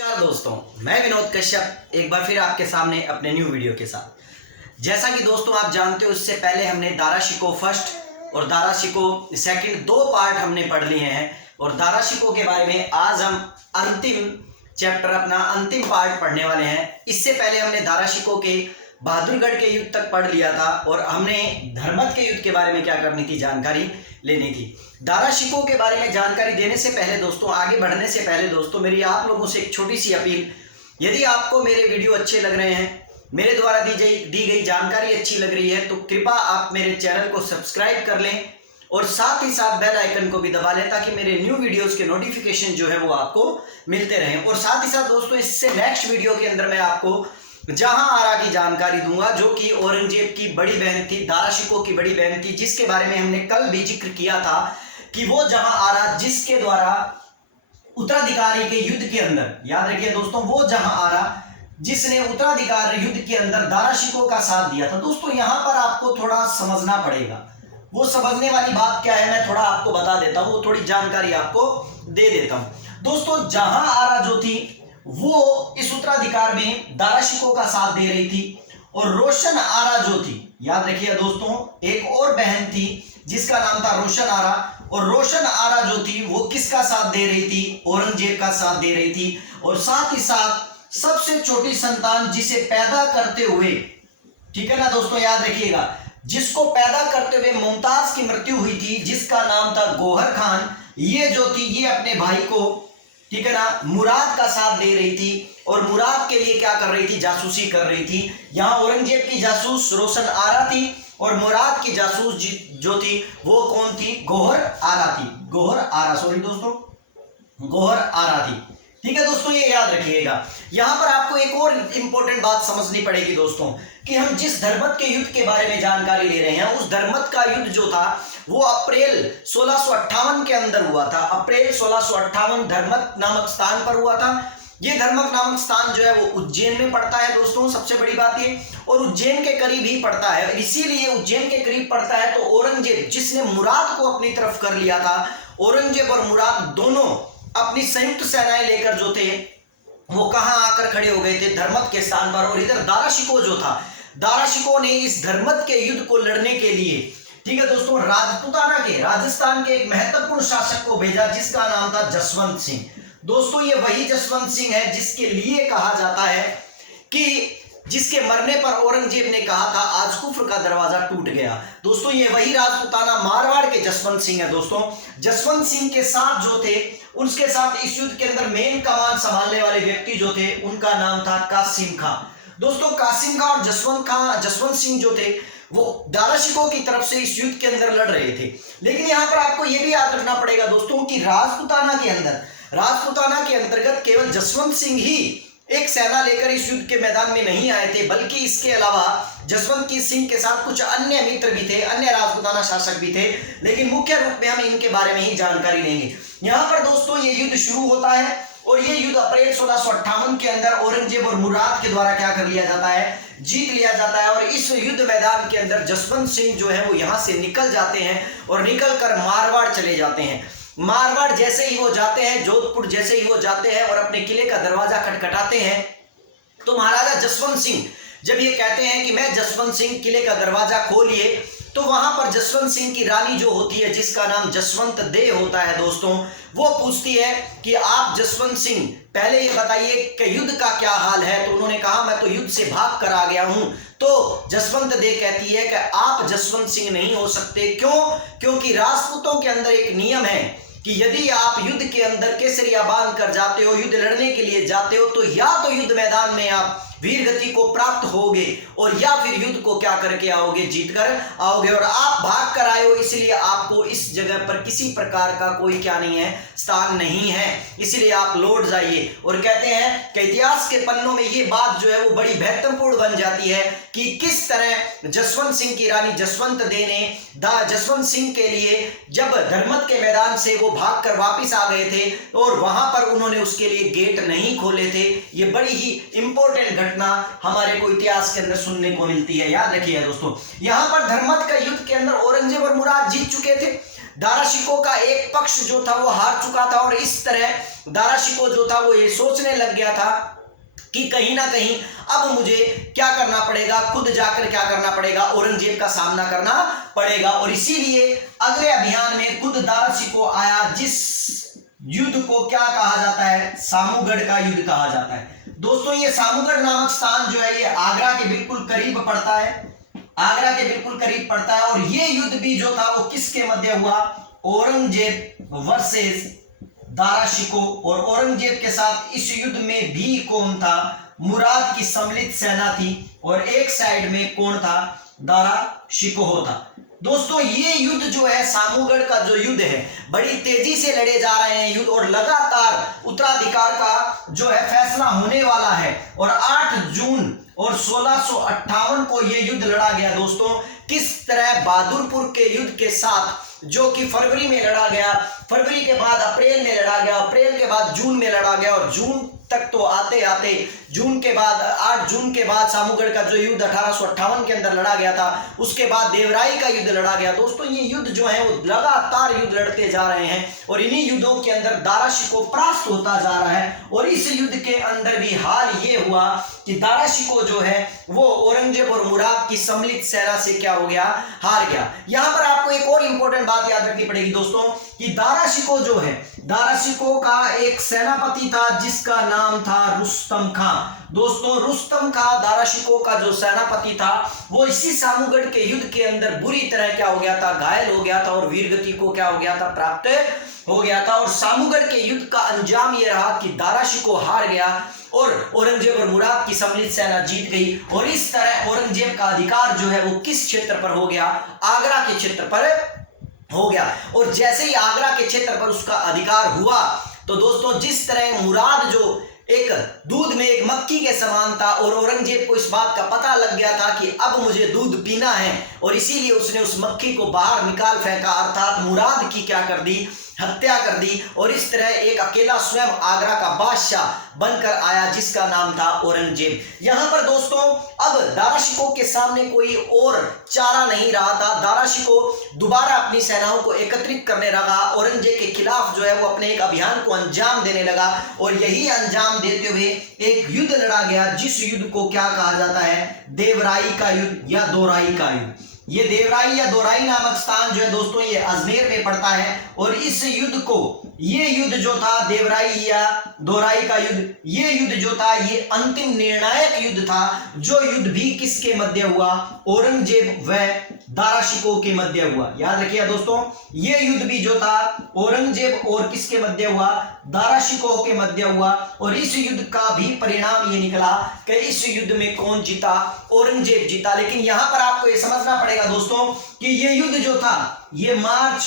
नमस्कार दोस्तों, मैं विनोद कश्यप एक बार फिर आपके सामने अपने न्यू वीडियो के साथ। जैसा कि दोस्तों आप जानते हो, इससे पहले हमने दारा शिकोह फर्स्ट और दारा शिकोह सेकंड दो पार्ट हमने पढ़ लिए हैं और दारा शिकोह के बारे में आज हम अंतिम चैप्टर अपना अंतिम पार्ट पढ़ने वाले हैं। इससे पहले हमने दारा शिकोह के बहादुरगढ़ के युद्ध तक पढ़ लिया था और हमने धर्मत के युद्ध के बारे में क्या करनी थी, जानकारी लेनी थी। दारा शिकोह के बारे में जानकारी देने से पहले दोस्तों, आगे बढ़ने से पहले दोस्तों, मेरी आप लोगों से एक छोटी सी अपील। यदि आपको मेरे वीडियो अच्छे लग रहे हैं, मेरे द्वारा दी गई जानकारी अच्छी लग रही है, तो कृपया आप मेरे चैनल को सब्सक्राइब कर लें और साथ ही साथ बेल आइकन को भी दबा लें ताकि मेरे न्यू वीडियोस के नोटिफिकेशन जो है वो आपको मिलते रहें। और साथ ही साथ दोस्तों, इससे नेक्स्ट वीडियो के अंदर मैं आपको जहां आरा की जानकारी दूंगा, जो कि औरंगजेब की बड़ी बहन थी, दारा शिकोह की बड़ी बहन थी, जिसके बारे में हमने कल भी जिक्र किया था कि वो जहां आरा जिसके द्वारा उत्तराधिकारी के युद्ध के अंदर, याद रखिए दोस्तों, वो जहां आरा जिसने उत्तराधिकारी युद्ध के अंदर दारा शिकोह का साथ दिया था। दोस्तों यहां पर आपको थोड़ा समझना पड़ेगा। वो समझने वाली बात क्या है मैं थोड़ा आपको बता देता हूं, वो थोड़ी जानकारी आपको दे देता हूं। दोस्तों जहां आरा जो थी वो इस उत्तराधिकार में दारा शिकोह का साथ दे रही थी और रोशन आरा जो थी, याद रखिए दोस्तों, एक और बहन थी जिसका नाम था रोशन आरा, और रोशन आरा जो थी वो किसका साथ दे रही थी, औरंगजेब का साथ दे रही थी। और साथ ही साथ सबसे छोटी संतान जिसे पैदा करते हुए, ठीक है ना दोस्तों, याद रखिएगा, जिसको पैदा करते हुए मुमताज की मृत्यु हुई थी, जिसका नाम था गौहर खान, ये जो थी ये अपने भाई को, ठीक है ना, मुराद का साथ दे रही थी और मुराद के लिए क्या कर रही थी, जासूसी कर रही थी। यहां औरंगजेब की जासूस रोशन आरा थी और मुराद की जासूस जो थी वो कौन थी, गौहर आरा थी। गौहर आरा, सॉरी दोस्तों, गौहर आरा थी। ठीक है दोस्तों, ये याद रखिएगा। यहां पर आपको एक और इंपॉर्टेंट बात समझनी पड़ेगी दोस्तों, कि हम जिस धर्मत के युद्ध के बारे में जानकारी ले रहे हैं, उस धर्मत का युद्ध जो था वो अप्रैल 1658 के अंदर हुआ था। अप्रैल 1658 धर्मत नामक स्थान पर हुआ था। ये धर्मत नामक स्थान जो है वो उज्जैन में पड़ता है दोस्तों, सबसे बड़ी बात ये, और उज्जैन के करीब ही पड़ता है। इसीलिए उज्जैन के करीब पड़ता है तो औरंगजेब जिसने मुराद को अपनी तरफ कर लिया था, औरंगजेब और मुराद दोनों अपनी संयुक्त सेनाएं लेकर जो थे वो कहां आकर खड़े हो गए थे, धर्मत के स्थान पर। और इधर दारा शिकोह जो था, दारा शिकोह ने इस धर्मत के युद्ध को लड़ने के लिए, ठीक है दोस्तों, राजपूताना के, राजस्थान के एक महत्वपूर्ण शासक को भेजा जिसका नाम था जसवंत सिंह। दोस्तों ये वही जसवंत सिंह है जिसके लिए कहा जाता है कि जिसके मरने पर औरंगजेब ने कहा था आज कुफ्र का दरवाजा टूट गया। दोस्तों ये वही राजपूताना मारवाड़ के जसवंत सिंह है। दोस्तों जसवंत सिंह के साथ जो थे, उसके साथ इस युद्ध के अंदर मेन कमान संभालने वाले व्यक्ति जो थे उनका नाम था कासिम खां। दोस्तों कासिम खां और जसवंत सिंह जो थे वो दारा शिकोह की तरफ से इस युद्ध के अंदर लड़ रहे थे। लेकिन यहां पर आपको यह भी याद रखना पड़ेगा दोस्तों कि राजपूताना के अंतर्गत केवल जसवंत सिंह ही एक सेना लेकर इस युद्ध के मैदान में नहीं आए थे, बल्कि इसके अलावा जसवंत सिंह के साथ कुछ अन्य मित्र भी थे, अन्य राजपूताना शासक भी थे। लेकिन मुख्य रूप में हम इनके बारे में ही जानकारी लेंगे। यहां पर दोस्तों ये युद्ध शुरू होता है और ये युद्ध अप्रैल 1658 के अंदर औरंगजेब और मुराद के द्वारा क्या कर लिया जाता है, जीत लिया जाता है। और इस युद्ध मैदान के अंदर जसवंत सिंह जो है वो यहां से निकल जाते हैं और निकल कर मारवाड़ चले जाते हैं। मारवाड़ जैसे ही वो जाते हैं, जोधपुर जैसे ही वो जाते हैं और अपने किले का दरवाजा खटखटाते हैं, तो महाराजा जसवंत सिंह जब ये कहते हैं कि मैं जसवंत सिंह किले का दरवाजा खोलिए, तो वहां पर जसवंत सिंह की रानी जो होती है जिसका नाम जसवंत दे होता है दोस्तों, वो पूछती है कि आप जसवंत सिंह पहले ये बताइए कि युद्ध का क्या हाल है। तो उन्होंने कहा मैं तो युद्ध से भाग कर आ गया हूं। तो जसवंत दे कहती है कि आप जसवंत सिंह नहीं हो सकते। क्यों? क्योंकि राजपूतों के अंदर एक नियम है कि यदि आप युद्ध के अंदर केसरिया बांध कर जाते हो, युद्ध लड़ने के लिए जाते हो, तो या तो युद्ध मैदान में आप वीर गति को प्राप्त होगे और या फिर युद्ध को क्या करके आओगे, जीत कर आओगे। और आप भाग कर आए हो, इसलिए आपको इस जगह पर किसी प्रकार का कोई क्या नहीं है, स्थान नहीं है, इसलिए आप लौट जाइए। और कहते हैं कि इतिहास के पन्नों में ये बात जो है वो बड़ी महत्वपूर्ण बन जाती है कि किस तरह जसवंत सिंह की रानी जसवंत दे ने जसवंत सिंह के लिए जब धर्मत के मैदान से वो भाग कर वापिस आ गए थे और वहां पर उन्होंने उसके लिए गेट नहीं खोले थे। ये बड़ी ही इंपॉर्टेंट घटना हमारे को इतिहास के अंदर सुनने को मिलती है, याद रखिए दोस्तों। यहां पर धर्मत का युद्ध के अंदर औरंगजेब और मुराद जीत चुके थे। दारा शिकोह का एक पक्ष जो था वो हार चुका था और इस तरह दारा शिकोह जो था वो ये सोचने लग गया था कि कहीं ना कहीं अब मुझे क्या करना पड़ेगा, खुद जाकर क्या करना पड़ेगा, औरंगजेब का सामना करना पड़ेगा। और इसीलिए अगले अभियान में खुद दारा शिकोह आया, जिस युद्ध को क्या कहा जाता है, सामूगढ़ का युद्ध कहा जाता है। दोस्तों ये सामूगढ़ नामक स्थान जो है ये आगरा के बिल्कुल करीब पड़ता है, आगरा के बिल्कुल करीब पड़ता है। और ये युद्ध भी जो था वो किसके मध्य हुआ, औरंगजेब वर्सेस दारा शिकोह। और औरंगजेब के साथ इस युद्ध में भी कौन था, मुराद की सम्मिलित सेना थी और एक साइड में कौन था, दारा शिकोह था। दोस्तों ये युद्ध जो है, सामूगढ़ का जो युद्ध है, बड़ी तेजी से लड़े जा रहे हैं युद्ध और लगातार उत्तराधिकार का जो है फैसला होने वाला है। और 8 जून और 1658 को यह युद्ध लड़ा गया। दोस्तों किस तरह बहादुरपुर के युद्ध के साथ, जो कि फरवरी में लड़ा गया, फरवरी के बाद अप्रैल में लड़ा गया, अप्रैल के बाद जून में लड़ा गया और जून तक तो आते आते जून के बाद 8 जून के बाद सामूगढ़ का जो युद्ध 1858 के अंदर लड़ा गया था, उसके बाद देवराई का युद्ध लड़ा गया। दोस्तों ये युद्ध जो है वो लगातार युद्ध लड़ते जा रहे हैं और इन्हीं युद्धों के अंदर दारा शिकोह परास्त होता जा रहा है। और इस युद्ध के अंदर भी हाल ये हुआ कि दारा शिकोह जो है वो औरंगजेब और मुराद की सम्मिलित सेना से क्या हो गया, हार गया। यहां पर आपको एक और इंपॉर्टेंट बात याद रखनी पड़ेगी दोस्तों कि दारा शिकोह जो है, दारा शिकोह का एक सेनापति था जिसका नाम था रुस्तम खां। दोस्तों रुस्तम खां दारा शिकोह का जो सेनापति था वो इसी सामूगढ़ के युद्ध के अंदर बुरी तरह क्या हो गया था, घायल हो गया था और वीरगति को क्या हो गया था, प्राप्त हो गया था। और सामूगढ़ के युद्ध का अंजाम यह रहा कि दारा शिकोह हार गया और औरंगजेब और मुराद की सम्मिलित सेना जीत गई। और इस तरह औरंगजेब का अधिकार जो है वो किस क्षेत्र पर हो गया, आगरा के क्षेत्र पर हो गया। और जैसे ही आगरा के क्षेत्र पर उसका अधिकार हुआ तो दोस्तों जिस तरह मुराद जो एक दूध में एक मक्खी के समान था और औरंगजेब को इस बात का पता लग गया था कि अब मुझे दूध पीना है और इसीलिए उसने उस मक्खी को बाहर निकाल फेंका, अर्थात मुराद की क्या कर दी, हत्या कर दी। और इस तरह एक अकेला स्वयं आगरा का बादशाह बनकर आया जिसका नाम था औरंगजेब। यहां पर दोस्तों अब दारा शिकोह के सामने कोई और चारा नहीं रहा था। दारा शिकोह दोबारा अपनी सेनाओं को एकत्रित करने लगा, औरंगजेब के खिलाफ जो है वो अपने एक अभियान को अंजाम देने लगा और यही अंजाम देते हुए एक युद्ध लड़ा गया जिस युद्ध को क्या कहा जाता है, देवराई का युद्ध या दोराई का युद्ध। ये देवराई या दोराई नामक स्थान जो है दोस्तों ये अजमेर में पड़ता है। और इस युद्ध को, ये युद्ध जो था देवराई या दोराई का युद्ध, ये युद्ध जो था ये अंतिम निर्णायक युद्ध था, जो युद्ध भी किसके मध्य हुआ, औरंगजेब व दारा शिकोह के मध्य हुआ। याद रखिए दोस्तों ये युद्ध भी जो था औरंगजेब और किसके मध्य हुआ, दारा शिकोह के मध्य हुआ। और इस युद्ध का भी परिणाम ये निकला कि इस युद्ध में कौन जीता, औरंगजेब जीता। लेकिन यहां पर आपको ये समझना पड़ेगा दोस्तों कि ये युद्ध जो था ये मार्च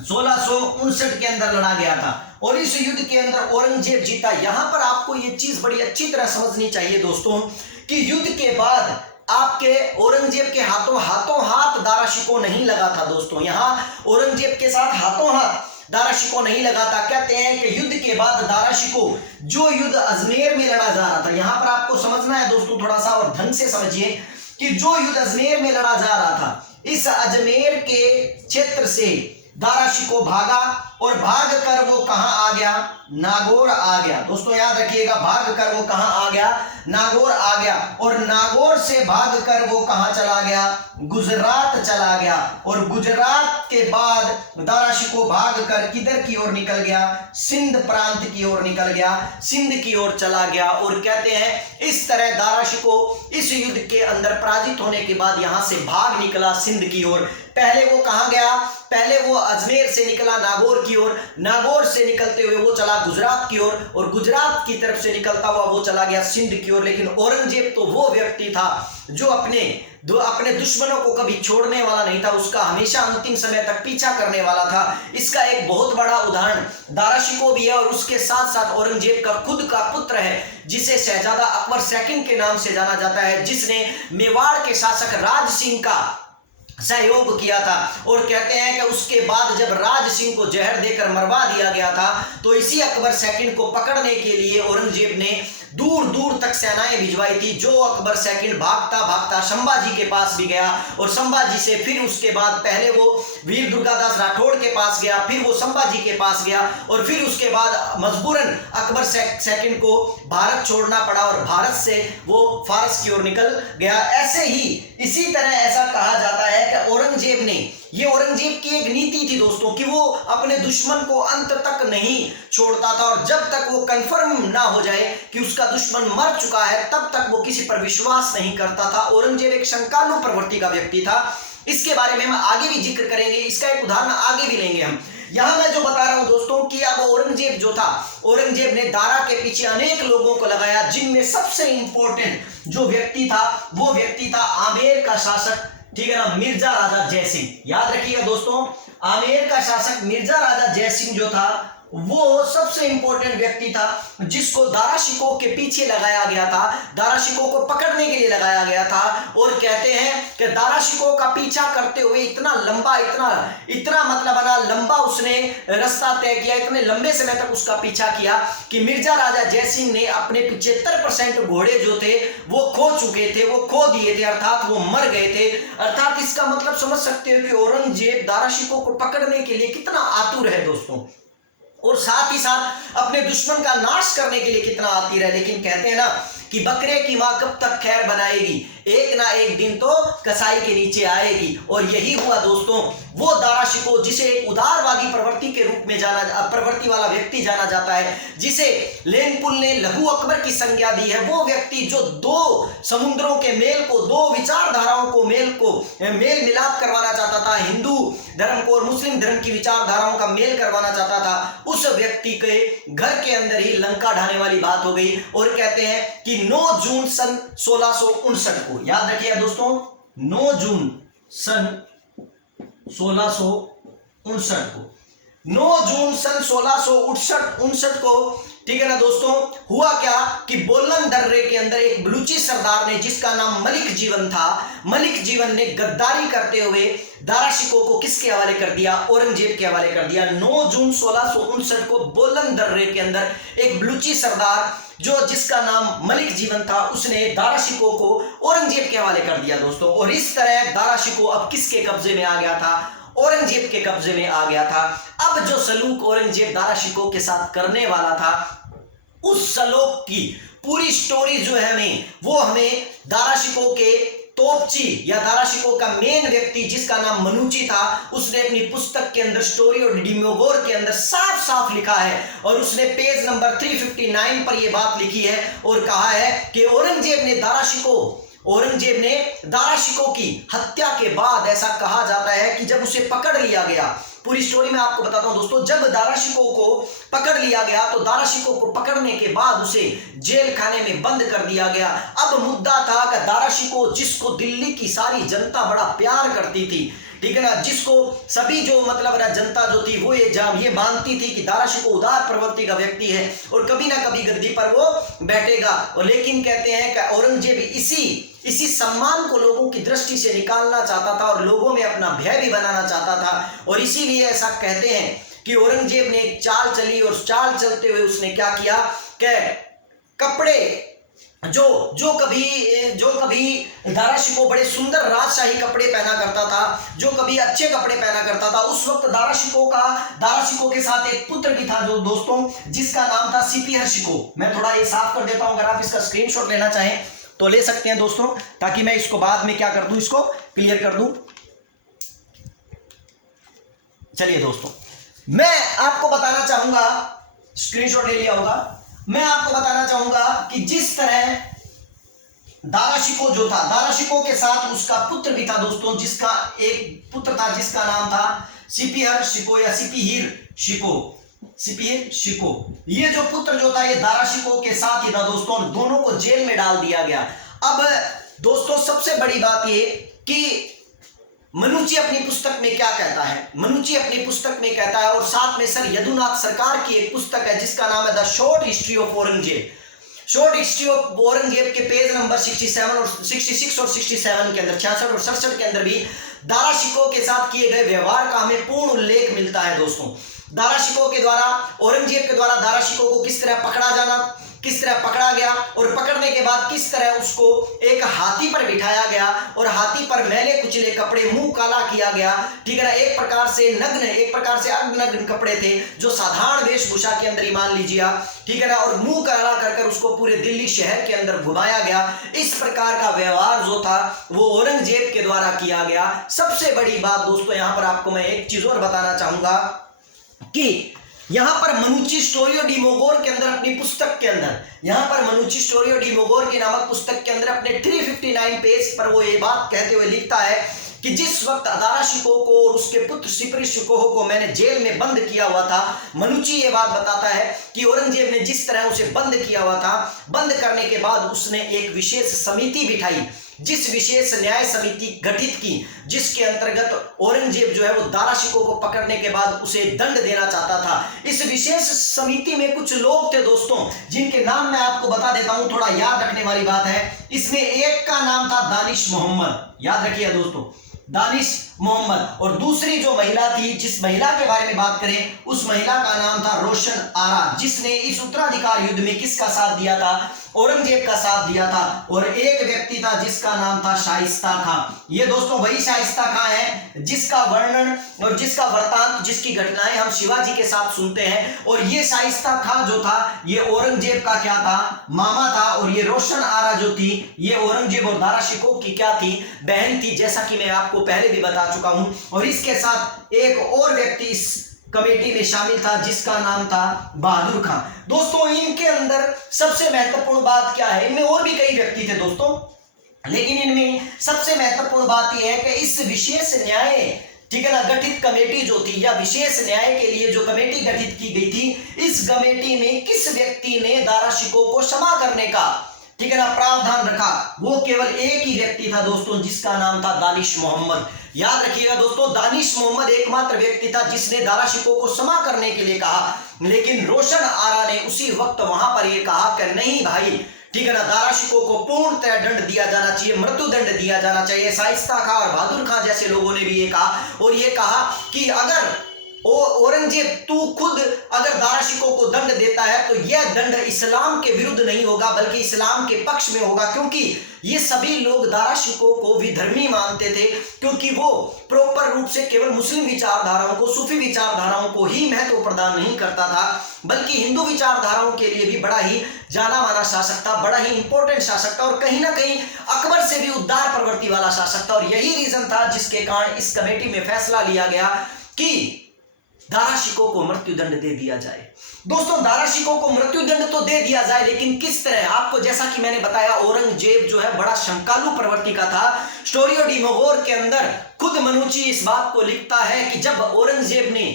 1659 के अंदर लड़ा गया था और इस युद्ध के अंदर औरंगजेब जीता। यहां पर आपको ये चीज बड़ी अच्छी तरह समझनी चाहिए दोस्तों कि युद्ध के बाद आपके औरंगजेब के हाथों हाथ दारा शिकोह नहीं लगा था। दोस्तों यहां औरंगजेब के साथ हाथों हाथ दारा शिकोह नहीं लगा था। कहते हैं कि युद्ध के बाद दारा शिकोह जो युद्ध अजमेर में लड़ा जा रहा था, यहां पर आपको समझना है दोस्तों थोड़ा सा और ढंग से समझिए कि जो युद्ध अजमेर में लड़ा जा रहा था, इस अजमेर के क्षेत्र से दारा शिकोह भागा और भाग कर वो कहां आ गया, नागौर आ गया। दोस्तों याद रखिएगा, भाग कर वो कहां आ गया, नागौर आ गया। और नागौर से भाग कर वो कहां चला गया, गुजरात चला गया। और गुजरात के बाद दारा शिकोह भाग कर किधर की ओर निकल गया, सिंध प्रांत की ओर निकल गया, सिंध की ओर चला गया। और कहते हैं इस तरह दारा शिकोह इस युद्ध के अंदर पराजित होने के बाद यहां से भाग निकला सिंध की ओर। पहले वो कहां गया, पहले वो अजमेर से निकला नागौर की ओर, नागौर से निकलते हुए वो चला गुजरात की ओर और गुजरात की तरफ से निकलता हुआ वो चला गया सिंध की ओर। लेकिन औरंगजेब तो वो व्यक्ति था जो अपने दुश्मनों को कभी छोड़ने वाला नहीं था, उसका हमेशा अंतिम समय तक पीछा करने वाला था। इसका एक बहुत बड़ा उदाहरण दारा शिकोह भी है और उसके साथ साथ औरंगजेब का खुद का पुत्र है जिसे शहजादा अकबर सेकंड के नाम से जाना जाता है, जिसने मेवाड़ के शासक राज सिंह का सहयोग किया था। और कहते हैं कि उसके बाद जब राज सिंह को जहर देकर मरवा दिया गया था तो इसी अकबर सेकंड को पकड़ने के लिए औरंगजेब ने दूर दूर तक सेनाएं भिजवाई थी। जो अकबर सेकंड भागता भागता संभाजी के पास भी गया और संभाजी से फिर उसके बाद पहले वो वीर दुर्गादास राठौड़ के पास गया, फिर वो संभाजी के पास गया और फिर उसके बाद मजबूरन अकबर सेकंड को भारत छोड़ना पड़ा और भारत से वो फारस की ओर निकल गया। ऐसे ही इसी तरह ऐसा कहा जाता है कि औरंगजेब ने, ये औरंगजेब की एक नीति थी दोस्तों कि वो अपने दुश्मन को अंत तक नहीं छोड़ता था और जब तक वो कंफर्म ना हो जाए कि उसका दुश्मन मर चुका है तब तक वो किसी पर विश्वास नहीं करता था। औरंगजेब एक शंकालु प्रवृत्ति का व्यक्ति था। इसके बारे में हम आगे भी जिक्र करेंगे, इसका एक उदाहरण आगे भी लेंगे हम। यहां मैं जो बता रहा हूं दोस्तों कि अब औरंगजेब जो था, औरंगजेब ने दारा के पीछे अनेक लोगों को लगाया, जिनमें सबसे इंपॉर्टेंट जो व्यक्ति था वो व्यक्ति था आमेर का शासक, ठीक है ना, मिर्जा राजा जयसिंह। याद रखिएगा दोस्तों, आमेर का शासक मिर्जा राजा जयसिंह जो था वो सबसे इंपॉर्टेंट व्यक्ति था जिसको दारा शिकोह के पीछे लगाया गया था, दारा शिकोह को पकड़ने के लिए लगाया गया था। और कहते हैं कि दारा शिकोह का पीछा करते हुए इतना लंबा, इतना मतलब बना लंबा उसने रास्ता तय किया, इतने लंबे समय तक उसका पीछा किया कि मिर्जा राजा जयसिंह ने अपने 75% घोड़े जो थे वो खो चुके थे, वो खो दिए थे, अर्थात वो मर गए थे। अर्थात इसका मतलब समझ सकते हो कि औरंगजेब दारा शिकोह को पकड़ने के लिए कितना आतुर है दोस्तों, और साथ ही साथ अपने दुश्मन का नाश करने के लिए कितना आती है। लेकिन कहते हैं ना कि बकरे की मां कब तक खैर बनाएगी, एक ना एक दिन तो कसाई के नीचे आएगी। और यही हुआ दोस्तों, वो दारा शिकोह जिसे एक उदारवादी प्रवृत्ति के रूप में प्रवृत्ति वाला व्यक्ति जाना जाता है, जिसे लेनपुल ने लघु अकबर की संज्ञा दी है, वो व्यक्ति जो दो समुद्रों के मेल को, दो विचारधाराओं को मेल मिलाप करवाना चाहता था, हिंदू धर्म को और मुस्लिम धर्म की विचारधाराओं का मेल करवाना चाहता था, उस व्यक्ति के घर के अंदर ही लंका ढाने वाली बात हो गई। और कहते हैं कि 9 जून सन 1659 को, याद रखिएगा दोस्तों, 9 जून सन 1659 को, 9 जून सन 1659 को, ठीक है ना दोस्तों, हुआ क्या कि बोलन दर्रे के अंदर एक बलूची सरदार ने जिसका नाम मलिक जीवन था, मलिक जीवन ने गद्दारी करते हुए दारा शिकोह को किसके हवाले कर दिया, औरंगजेब के हवाले कर दिया। 9 जून 1659 को बोलन दर्रे के अंदर एक बलूची सरदार जो जिसका नाम मलिक जीवन था, उसने दारा शिकोह को औरंगजेब के हवाले कर दिया दोस्तों। और इस तरह दारा शिकोह अब किसके कब्जे में आ गया था, औरंगजेब के कब्जे में आ गया था। अब जो सलूक औरंगजेब दारा शिकोह के साथ करने वाला था, उस सलूक की पूरी स्टोरी जो है हमें दारा शिकोह के तोपची या दारा शिकोह का मेन व्यक्ति जिसका नाम मनुची था, उसने अपनी पुस्तक के अंदर स्टोरी और डिमोगोर के अंदर साफ साफ लिखा है। और उसने पेज नंबर 359 पर यह बात लिखी है और कहा है कि औरंगजेब ने दारा शिकोह की हत्या के बाद, ऐसा कहा जाता है कि जब उसे पकड़ लिया गया, पूरी स्टोरी मैं आपको बताता हूं दोस्तों, जब दारा शिकोह को पकड़ लिया गया तो दारा शिकोह को पकड़ने के बाद उसे जेल खाने में बंद कर दिया गया। अब मुद्दा था कि दारा शिकोह जिसको दिल्ली की सारी जनता बड़ा प्यार करती थी, ठीक है ना, जिसको सभी जो मतलब ना जनता जो थी वो ये मानती थी कि दारा शिकोह उदार प्रवृत्ति का व्यक्ति है और कभी ना कभी गद्दी पर वो बैठेगा। और लेकिन कहते हैं कि औरंगजेब इसी सम्मान को लोगों की दृष्टि से निकालना चाहता था और लोगों में अपना भय भी बनाना चाहता था। और इसीलिए ऐसा कहते हैं कि औरंगजेब ने एक चाल चली और चाल चलते हुए उसने क्या किया कि कपड़े जो कभी दारा शिकोह बड़े सुंदर राजशाही कपड़े पहना करता था, जो कभी अच्छे कपड़े पहना करता था, उस वक्त दारा शिकोह के साथ एक पुत्र भी था जो दोस्तों जिसका नाम था सिपीहर शिकोह। मैं थोड़ा ये साफ कर देता हूं, अगर आप इसका स्क्रीनशॉट लेना चाहें तो ले सकते हैं दोस्तों, ताकि मैं इसको बाद में क्या कर दूं, इसको क्लियर कर दूं। चलिए दोस्तों, मैं आपको बताना चाहूंगा, स्क्रीनशॉट ले लिया होगा, मैं आपको बताना चाहूंगा कि जिस तरह दारा शिकोह जो था, दारा शिकोह के साथ उसका पुत्र भी था दोस्तों, जिसका एक पुत्र था जिसका नाम था सिपीहर शिकोह या सिपीहिर शिकोह। ये जो पुत्र जो था ये दारा शिकोह के साथ ही था दोस्तों, दोनों को जेल में डाल दिया गया। अब दोस्तों सबसे बड़ी बात ये कि मनुची अपनी पुस्तक में क्या कहता है, मनुची अपनी पुस्तक में कहता है, और साथ में सर यदुनाथ सरकार की एक पुस्तक है जिसका नाम है the short history of Aurangzeb. Short history of Aurangzeb के पेज नंबर 66 और 67 के अंदर, 66 और 67 के अंदर भी दारा शिकोह के साथ किए गए व्यवहार का हमें पूर्ण उल्लेख मिलता है दोस्तों। दारा शिकोह के द्वारा, औरंगजेब के द्वारा दारा शिकोह को किस तरह पकड़ा जाना, किस तरह पकड़ा गया और पकड़ने के बाद किस तरह उसको एक हाथी पर बिठाया गया और हाथी पर मैले कुचले कपड़े, मुंह काला किया गया, ठीक है ना, एक प्रकार से नग्न, एक प्रकार से अर्धनग्न कपड़े थे जो साधारण वेशभूषा के अंदर ही मान लीजिए आप, ठीक है ना, और मुंह काला कर कर उसको पूरे दिल्ली शहर के अंदर घुमाया गया। इस प्रकार का व्यवहार जो था वो औरंगजेब के द्वारा किया गया। सबसे बड़ी बात दोस्तों यहां पर आपको मैं एक चीज और बताना चाहूंगा कि यहां पर मनुची स्टोरियो डी मोगोर के अंदर अपनी पुस्तक के अंदर, यहां पर मनुची स्टोरियो डी मोगोर की नामक पुस्तक के अंदर अपने 359 पेज पर वो ये बात कहते हुए लिखता है कि जिस वक्त अदारा शिकोह को और उसके पुत्र सिपरी शिकोह को मैंने जेल में बंद किया हुआ था, मनुची ये बात बताता है कि औरंगजेब ने जिस तरह उसे बंद किया हुआ था, बंद करने के बाद उसने एक विशेष समिति बिठाई, जिस विशेष न्याय समिति गठित की, जिसके अंतर्गत औरंगजेब जो है वो दारा शिकोह को पकड़ने के बाद उसे दंड देना चाहता था। इस विशेष समिति में कुछ लोग थे दोस्तों जिनके नाम मैं आपको बता देता हूं, थोड़ा याद रखने वाली बात है। इसमें एक का नाम था दानिश मोहम्मद, याद रखिए दोस्तों, दानिश मोहम्मद, और दूसरी जो महिला थी, जिस महिला के बारे में बात करें, उस महिला का नाम था रोशन आरा, जिसने इस उत्तराधिकार युद्ध में किसका साथ दिया था, औरंगजेब का साथ दिया था। और एक व्यक्ति था जिसका नाम था शाइस्ता खां। ये दोस्तों वही शाइस्ता खां है जिसका वर्णन और जिसका वृतांत, जिसकी घटनाएं हम शिवाजी के साथ सुनते हैं। और ये शाइस्ता खां जो था ये औरंगजेब का क्या था, मामा था, और ये रोशन आरा जो थी ये औरंगजेब और दारा शिकोह की क्या थी, बहन थी, जैसा कि मैं आपको पहले भी बता चुका हूं। और इसके साथ एक और व्यक्ति इस कमेटी में शामिल था जिसका नाम था बहादुर खां। दोस्तों इनके अंदर सबसे महत्वपूर्ण बात क्या है, इनमें और भी कई व्यक्ति थे दोस्तों, लेकिन इनमें सबसे महत्वपूर्ण बात यह है कि इस विशेष न्याय, ठीक है ना, गठित कमेटी जो थी या विशेष न्याय के लिए जो कमेटी गठित की गई थी, इस कमेटी में किस व्यक्ति ने दारा शिकोह को क्षमा करने का, ठीक है ना, प्रावधान रखा, वो केवल एक ही व्यक्ति था दोस्तों जिसका नाम था दानिश मोहम्मद। याद रखिएगा दोस्तों, दानिश मोहम्मद एकमात्र व्यक्ति था जिसने दारा शिकोह को क्षमा करने के लिए कहा, लेकिन रोशन आरा ने उसी वक्त वहां पर यह कहा कि नहीं भाई, ठीक है ना, दारा शिकोह को पूर्णतः दंड दिया जाना चाहिए, मृत्यु दंड दिया जाना चाहिए। शाइस्ता खां और बहादुर खां जैसे लोगों ने भी ये कहा, और ये कहा कि अगर औरंगजेब तू खुद अगर दारा शिकोह को दंड देता है तो यह दंड इस्लाम के विरुद्ध नहीं होगा बल्कि इस्लाम के पक्ष में होगा, क्योंकि ये सभी लोग दारा शिकोह को विधर्मी मानते थे, क्योंकि वो प्रॉपर रूप से केवल मुस्लिम विचारधाराओं को, सूफी विचारधाराओं को ही महत्व प्रदान नहीं करता था, बल्कि हिंदू विचारधाराओं के लिए भी बड़ा ही जाना माना शासक था, बड़ा ही इंपॉर्टेंट शासक था, और कहीं ना कहीं अकबर से भी उदार प्रवृत्ति वाला शासक था। और यही रीजन था जिसके कारण इस कमेटी में फैसला लिया गया कि दारा शिकोह को मृत्यु दंड दे दिया जाए। दोस्तों दारा शिकोह को मृत्यु दंड तो दे दिया जाए, लेकिन किस तरह, आपको जैसा कि मैंने बताया औरंगजेब जो है बड़ा शंकालु प्रवृत्ति का था। स्टोरियो डी मोगोर के अंदर खुद मनुची इस बात को लिखता है कि जब औरंगजेब ने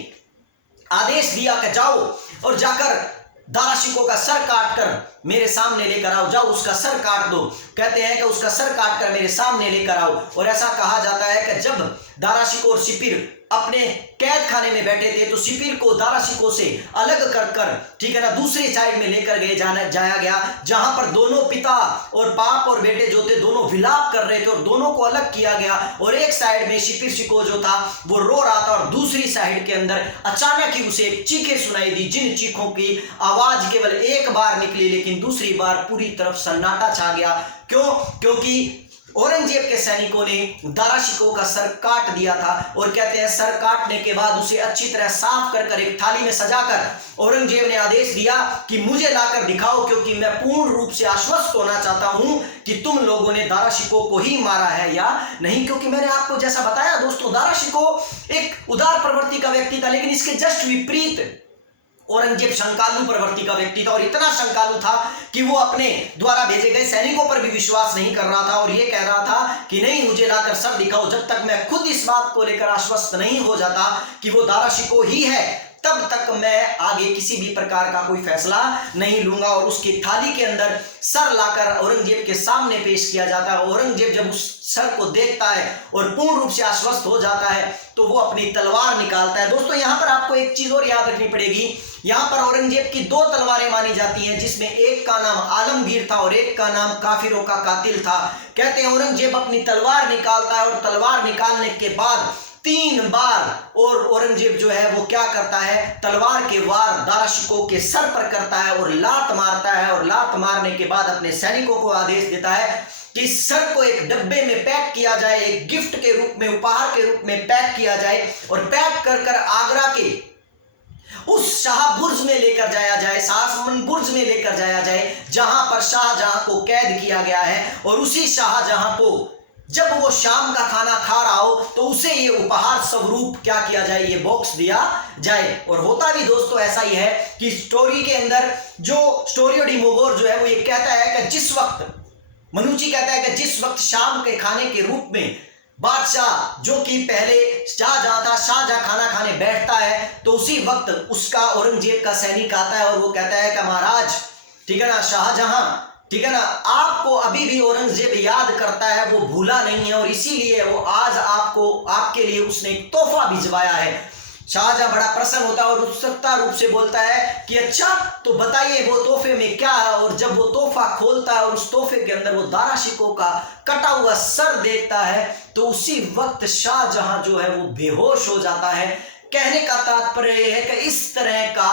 आदेश दिया कि जाओ और जाकर दारा शिकोह का सर काट कर मेरे सामने लेकर आओ, जाओ उसका सर काट दो, कहते हैं कि उसका सर काट कर मेरे सामने लेकर आओ। और ऐसा कहा जाता है कि जब दारा शिकोह और सिपिर अपने कैद खाने में बैठे थे तो सिपिर को दारा शिकोह से अलग कर, ठीक है ना, दूसरी साइड में लेकर गए जाया गया, जहां पर दोनों पिता और बाप और बेटे जो थे दोनों विलाप कर रहे थे, और दोनों को अलग किया गया। और एक साइड में सिपिर शिकोह जो था वो रो रहा था, और दूसरी साइड के अंदर अचानक ही उसे चीखें सुनाई दी, जिन चीखों की आवाज केवल एक बार निकली, लेकिन दूसरी बार पूरी तरफ सन्नाटा छा गया। क्यों? क्योंकि औरंगजेब के सैनिकों ने दारा शिकोह का सर काट दिया था, और कहते हैं सर काटने के बाद उसे अच्छी तरह साफ कर एक थाली में सजाकर औरंगजेब ने आदेश दिया कि मुझे लाकर दिखाओ, क्योंकि मैं पूर्ण रूप से आश्वस्त होना चाहता हूं कि तुम लोगों ने दारा शिकोह को ही मारा है या नहीं। क्योंकि मैंने आपको जैसा बताया दोस्तों, दारा शिकोह एक उदार प्रवृत्ति का व्यक्ति था, लेकिन इसके जस्ट विपरीत औरंगजेब शंकालु प्रवृत्ति का व्यक्ति था, और इतना शंकालु था कि वो अपने द्वारा भेजे गए सैनिकों पर भी विश्वास नहीं कर रहा था, और ये कह रहा था कि नहीं, मुझे लाकर सर दिखाओ, जब तक मैं खुद इस बात को लेकर आश्वस्त नहीं हो जाता कि वो दारा शिकोह ही है, तब तक मैं आगे किसी भी प्रकार का कोई फैसला नहीं लूंगा। और उसकी थाली के अंदर सर लाकर औरंगजेब के सामने पेश किया जाता है। औरंगजेब जब उस सर को देखता है और पूर्ण रूप से आश्वस्त हो जाता है तो वो अपनी तलवार निकालता है। दोस्तों यहाँ पर आपको एक चीज और याद रखनी पड़ेगी, यहाँ पर औरंगजेब की दो तलवारें मानी जाती हैं, जिसमें एक का नाम आलमगीर था और एक का नाम काफिरों का कातिल था। कहते हैं औरंगजेब अपनी तलवार निकालता है, और तलवार निकालने के बाद 3 बार और औरंगजेब जो है वो क्या करता है, तलवार के वार दारा शिकोह के सर पर करता है और लात मारता है। और लात मारने के बाद अपने सैनिकों को आदेश देता है कि इस सर को एक डब्बे में पैक किया जाए, एक गिफ्ट के रूप में, उपहार के रूप में पैक किया जाए और पैक कर कर आगरा के उस शाह बुर्ज में लेकर जाया जाए, शाहजहां बुर्ज में लेकर जाया जाए, जहां पर शाहजहां को कैद किया गया है। और उसी शाहजहां को जब वो शाम का खाना खा रहा हो तो उसे ये उपहार स्वरूप क्या किया जाए, ये बॉक्स दिया जाए। और होता भी दोस्तों ऐसा ही है कि स्टोरी के अंदर जो स्टोरियो डी मोगोर जो है वो ये कहता है कि जिस वक्त मनुची कहता है कि जिस वक्त शाम के खाने के रूप में बादशाह जो कि पहले शाहजहां था, शाहजहां खाना खाने बैठता है तो उसी वक्त उसका औरंगजेब का सैनिक आता है और वो कहता है कि महाराज, ठीक है ना, शाहजहां, ठीक है ना, आपको अभी भी औरंगजेब याद करता है, वो भूला नहीं है और इसीलिए वो आज आपको, आपके लिए उसने एक तोहफा भिजवाया है। शाहजहां बड़ा प्रसन्न होता है और उत्सुकता रूप से बोलता है कि अच्छा तो बताइए वो तोहफे में क्या है। और जब वो तोहफा खोलता है और उस तोहफे के अंदर वो दारा शिकोह का कटा हुआ सर देखता है तो उसी वक्त शाहजहां जो है वो बेहोश हो जाता है। कहने का तात्पर्य यह है कि इस तरह का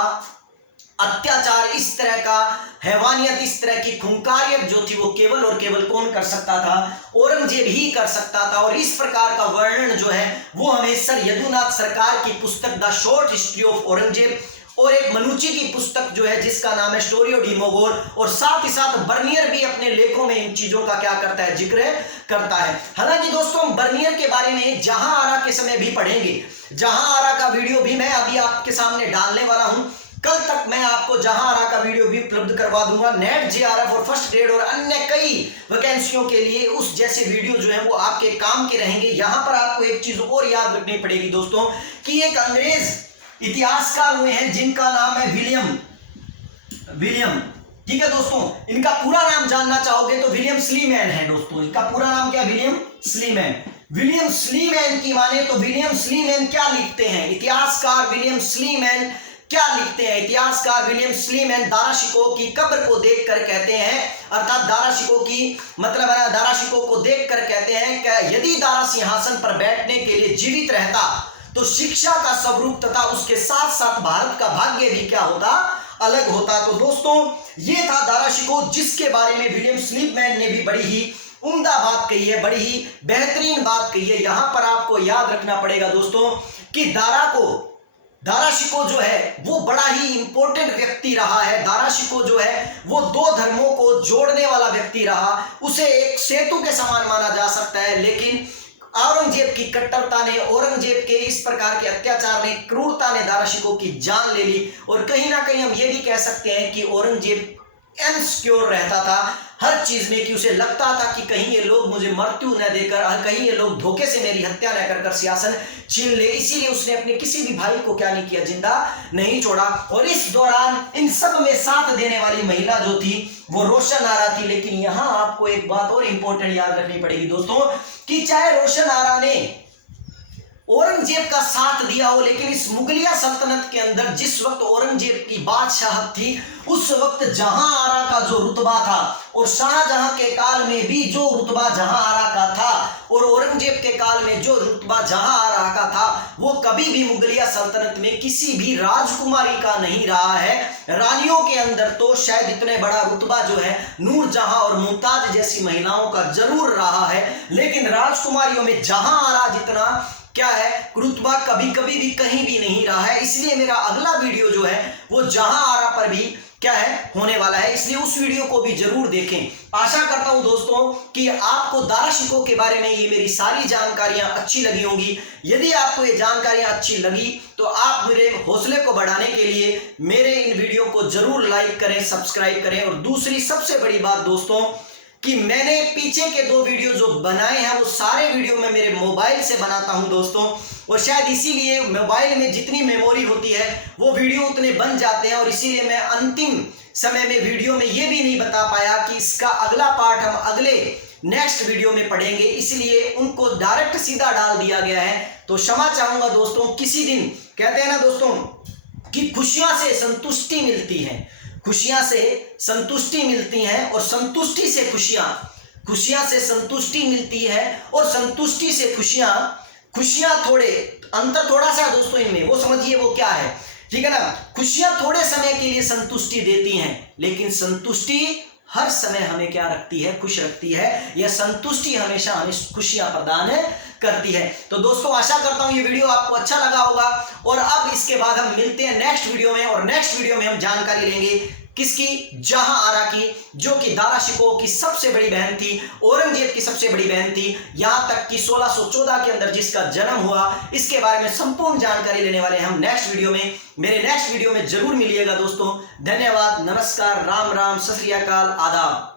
अत्याचार, इस तरह का हैवानियत, इस तरह की खूंखारियत जो थी वो केवल और केवल कौन कर सकता था, औरंगजेब ही कर सकता था। और इस प्रकार का वर्णन जो है वो हमें सर यदुनाथ सरकार की पुस्तक the short history of Aurangzeb और एक मनुची की पुस्तक जो है जिसका नाम है स्टोरियो डी मोगोर, और साथ ही साथ बर्नियर भी अपने लेखों में इन चीजों का क्या करता है, जिक्र करता है। हालांकि दोस्तों हम बर्नियर के बारे में जहां आरा के समय भी पढ़ेंगे, जहां आरा का वीडियो भी मैं अभी आपके सामने डालने वाला हूं। कल तक मैं आपको जहां आरा का वीडियो भी उपलब्ध करवा दूंगा। नेट जेआरएफ और फर्स्ट ग्रेड और अन्य कई वैकेंसियों के लिए उस जैसे वीडियो जो है वो आपके काम के रहेंगे। यहां पर आपको एक चीज और याद रखनी पड़ेगी दोस्तों कि एक अंग्रेज इतिहासकार हुए हैं जिनका नाम है विलियम, ठीक है दोस्तों, इनका पूरा नाम जानना चाहोगे तो विलियम स्लीमैन है दोस्तों। इनका पूरा नाम क्या है, विलियम स्लीमैन। विलियम स्लीमैन की माने तो विलियम स्लीमैन क्या लिखते हैं, इतिहासकार विलियम स्लीमैन क्या लिखते हैं, इतिहासकार विलियम स्लीमैन दारा शिकोह की कब्र को देखकर कहते हैं, अर्थात दारा शिकोह की मतलब है दारा शिकोह को देखकर कहते हैं कि यदि दारा सिंहासन पर बैठने के लिए जीवित रहता तो शिक्षा का स्वरूप तथा उसके साथ साथ भारत का भाग्य भी क्या होता, अलग होता। तो दोस्तों ये था दारा शिकोह जिसके बारे में विलियम स्लीमैन ने भी बड़ी ही उम्दा बात कही है, बड़ी ही बेहतरीन बात कही है। यहां पर आपको याद रखना पड़ेगा दोस्तों कि दारा शिकोह जो है वो बड़ा ही इंपॉर्टेंट व्यक्ति रहा है। दारा शिकोह जो है वो दो धर्मों को जोड़ने वाला व्यक्ति रहा, उसे एक सेतु के समान माना जा सकता है। लेकिन औरंगजेब की कट्टरता ने, औरंगजेब के इस प्रकार के अत्याचार ने, क्रूरता ने दारा शिकोह की जान ले ली। और कहीं ना कहीं हम ये भी कह सकते हैं कि औरंगजेब इनसिक्योर रहता था हर चीज में, कि उसे लगता था कि कहीं ये लोग मुझे मृत्यु न देकर, कहीं ये लोग धोखे से मेरी हत्या न कर सियासत छीन ले। इसीलिए उसने अपने किसी भी भाई को क्या नहीं किया, जिंदा नहीं छोड़ा। और इस दौरान इन सब में साथ देने वाली महिला जो थी वो रोशन आरा थी। लेकिन यहां आपको एक बात और इंपॉर्टेंट याद रखनी पड़ेगी दोस्तों कि चाहे रोशन आरा ने औरंगजेब का साथ दिया हो, लेकिन इस मुगलिया सल्तनत के अंदर जिस वक्त औरंगजेब की बादशाहत थी उस वक्त जहां आरा का जो रुतबा था और शाहजहां के काल में भी जो रुतबा जहां आरा का था और औरंगजेब के काल में जो रुतबा जहां आरा का था वो कभी भी मुगलिया सल्तनत में किसी भी राजकुमारी का नहीं रहा है। रानियों के अंदर तो शायद इतने बड़ा रुतबा जो है नूरजहां और मुमताज जैसी महिलाओं का जरूर रहा है, लेकिन राजकुमारियों में जहां आरा जितना क्या है रुतबा कभी कभी भी कहीं भी नहीं रहा है। इसलिए मेरा अगला वीडियो जो है वो जहां आरा पर भी क्या है होने वाला है, इसलिए उस वीडियो को भी जरूर देखें। आशा करता हूं दोस्तों कि आपको दारा शिकोह के बारे में ये मेरी सारी जानकारियां अच्छी लगी होंगी। यदि आपको ये जानकारियां अच्छी लगी तो आप मेरे हौसले को बढ़ाने के लिए मेरे इन वीडियो को जरूर लाइक करें, सब्सक्राइब करें। और दूसरी सबसे बड़ी बात दोस्तों कि मैंने पीछे के 2 वीडियो जो बनाए हैं वो सारे वीडियो मैं मेरे मोबाइल से बनाता हूं दोस्तों, और शायद इसीलिए मोबाइल में जितनी मेमोरी होती है वो वीडियो उतने बन जाते हैं। और इसीलिए मैं अंतिम समय में वीडियो में ये भी नहीं बता पाया कि इसका अगला पार्ट हम अगले नेक्स्ट वीडियो में पढ़ेंगे, इसलिए उनको डायरेक्ट सीधा डाल दिया गया है। तो क्षमा चाहूंगा दोस्तों। किसी दिन कहते हैं ना दोस्तों कि खुशियां से संतुष्टि मिलती है, खुशियां से संतुष्टि मिलती है और संतुष्टि से खुशियां, खुशियां से संतुष्टि मिलती है और संतुष्टि से खुशियां खुशियां थोड़े, अंतर थोड़ा सा है दोस्तों इनमें, वो समझिए वो क्या है, ठीक है ना। खुशियां थोड़े समय के लिए संतुष्टि देती हैं, लेकिन संतुष्टि हर समय हमें क्या रखती है, खुश रखती है। यह संतुष्टि हमेशा हमें खुशियां प्रदान करती है। तो दोस्तों आशा करता हूं ये वीडियो आपको अच्छा लगा होगा, और अब इसके बाद हम मिलते हैं नेक्स्ट वीडियो में, और नेक्स्ट वीडियो में हम जानकारी लेंगे किसकी, जहां आरा की, जो कि दारा शिकोह की सबसे बड़ी बहन थी, औरंगजेब की सबसे बड़ी बहन थी, यहां तक कि 1614 के अंदर जिसका जन्म हुआ। इसके बारे में संपूर्ण जानकारी लेने वाले हम नेक्स्ट वीडियो में। मेरे नेक्स्ट वीडियो में जरूर मिलिएगा दोस्तों। धन्यवाद, नमस्कार, राम राम, सत श्री अकाल, आदाब।